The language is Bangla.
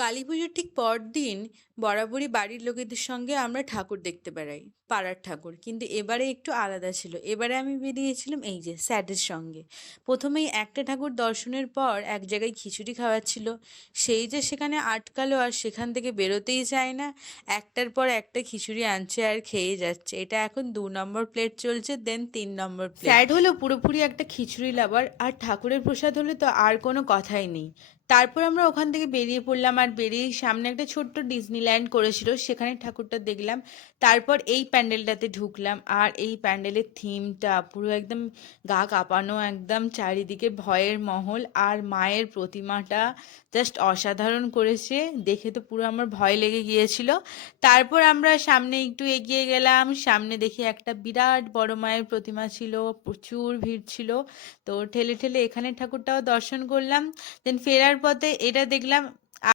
কালী পুজোর ঠিক পরদিন বরাবরই বাড়ির লোকেদের সঙ্গে আমরা ঠাকুর দেখতে বেড়াই, পাড়ার ঠাকুর। কিন্তু এবারে একটু আলাদা ছিল। এবারে আমি বেরিয়েছিলাম এই যে স্যাডের সঙ্গে। প্রথমেই একটা ঠাকুর দর্শনের পর এক জায়গায় খিচুড়ি খাওয়াচ্ছিল। সেই যে সেখানে আটকালো আর সেখান থেকে বেরোতেই চায় না। একটার পর একটা খিচুড়ি আনছে আর খেয়ে যাচ্ছে। এটা এখন 2 নম্বর প্লেট চলছে, দেন 3 নম্বর প্লেট। স্যাড হলো পুরোপুরি একটা খিচুড়ি লাভার, আর ঠাকুরের প্রসাদ হলে তো আর কোনো কথাই নেই। তারপর আমরা ওখান থেকে বেরিয়ে পড়লাম, আর বেরিয়ে সামনে একটা ছোট্ট ডিজনিল্যান্ড করেছিল, সেখানে ঠাকুরটা দেখলাম। তারপর এই প্যান্ডেলটাতে ঢুকলাম, আর এই প্যান্ডেলের থিমটা পুরো একদম গা কাঁপানো, একদম চারিদিকে ভয়ের মহল, আর মায়ের প্রতিমাটা জাস্ট অসাধারণ করেছে। দেখে তো পুরো আমার ভয় লেগে গিয়েছিল। তারপর আমরা সামনে একটু এগিয়ে গেলাম, সামনে দেখি একটা বিরাট বড় মায়ের প্রতিমা ছিল, প্রচুর ভিড় ছিল। তো ঠেলে ঠেলে এখানে ঠাকুরটাও দর্শন করলাম। দেন ফেরার পথে এটা দেখলাম,